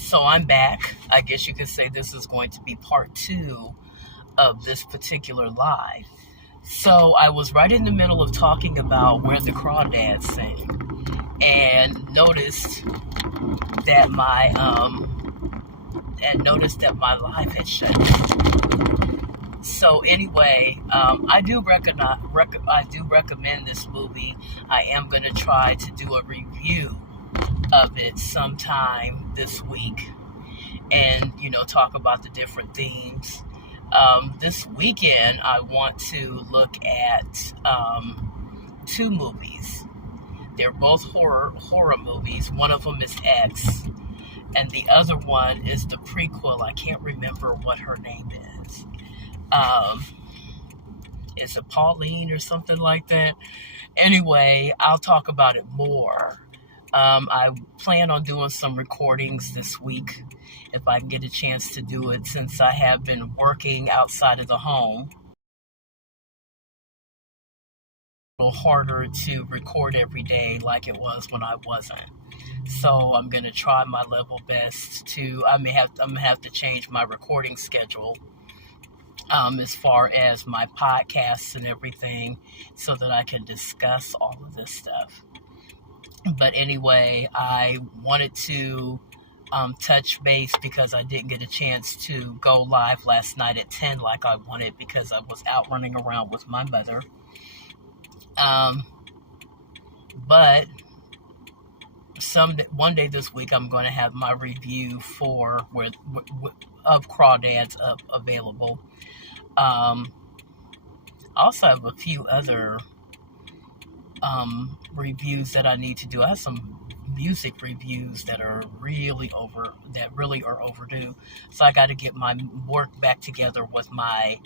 So I'm back. I guess you could say this is going to be part two of this particular live. So I was right in the middle of talking about Where the Crawdads Sing, and noticed that my live had shut down. So anyway, I do recommend this movie. I am going to try to do a review of it sometime this week, and talk about the different themes. This weekend I want to look at two movies. They're both horror movies. One of them is X, and the other one is the prequel. I can't remember what her name is. Is it Pauline or something like that? Anyway, I'll talk about it more. I plan on doing some recordings this week if I can get a chance to do it, since I have been working outside of the home. A little harder to record every day like it was when I wasn't. So I'm going to try my level best to, I'm going to have to change my recording schedule as far as my podcasts and everything, so that I can discuss all of this stuff. But anyway, I wanted to touch base because I didn't get a chance to go live last night at 10 like I wanted, because I was out running around with my mother. But one day this week I'm going to have my review of Crawdads available. I also have a few other reviews that I need to do. I have some music reviews that really are overdue. So I got to get my work back together with my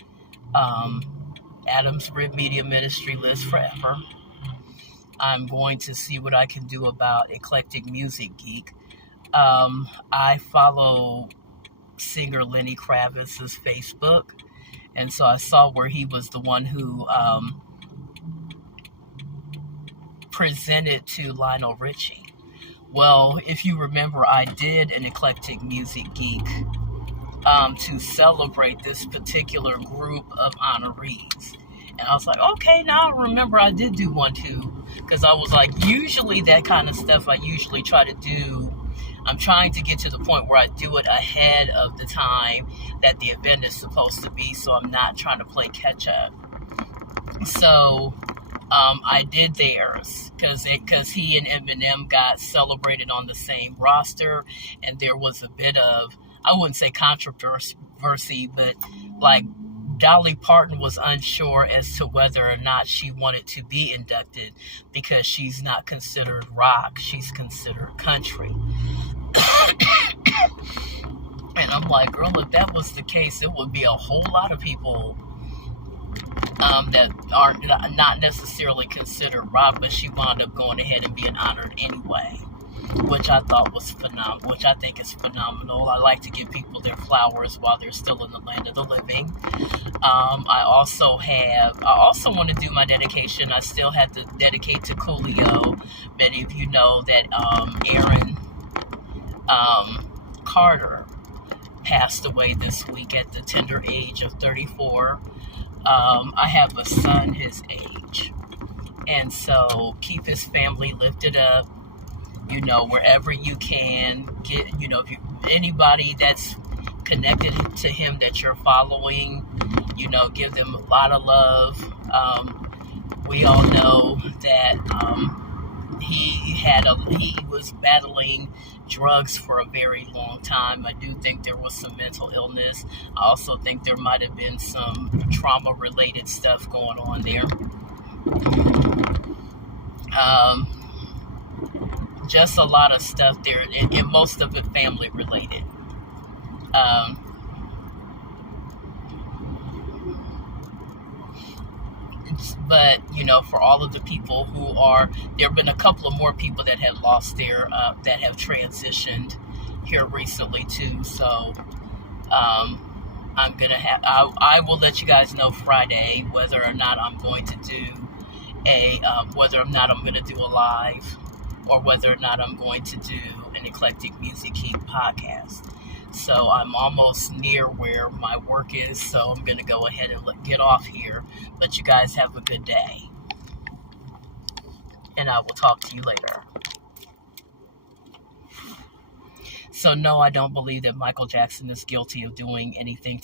Adams Rib Media Ministry Lives Forever. I'm going to see what I can do about Eclectic Music Geek. I follow singer Lenny Kravitz's Facebook, and so I saw where he was the one who presented to Lionel Richie. Well, if you remember, I did an Eclectic Music Geek to celebrate this particular group of honorees. And I was like, okay, now I remember I did do one too. Because I was like, usually that kind of stuff I usually try to do. I'm trying to get to the point where I do it ahead of the time that the event is supposed to be, so I'm not trying to play catch up. So I did theirs because he and Eminem got celebrated on the same roster, and there was a bit of, I wouldn't say controversy, but like Dolly Parton was unsure as to whether or not she wanted to be inducted, because she's not considered rock, she's considered country. And I'm like, girl, if that was the case, it would be a whole lot of people that are not necessarily considered rock, but she wound up going ahead and being honored anyway, which I thought was phenomenal, which I think is phenomenal. I like to give people their flowers while they're still in the land of the living. I also want to do my dedication. I still have to dedicate to Coolio. Many of you know that Aaron Carter passed away this week at the tender age of 34. I have a son his age, and so keep his family lifted up. Wherever you can get, if anybody that's connected to him that you're following, give them a lot of love. We all know that he was battling drugs for a very long time. I do think there was some mental illness. I also think there might have been some trauma-related stuff going on there. Just a lot of stuff there, and most of it family related. But for all of the people who there have been a couple of more people that have lost that have transitioned here recently too. So I will let you guys know Friday whether or not I'm going to do a live, or whether or not I'm going to do an an Eclectic Music Geek podcast. So I'm almost near where my work is, so I'm going to go ahead and get off here. But you guys have a good day. And I will talk to you later. So no, I don't believe that Michael Jackson is guilty of doing anything to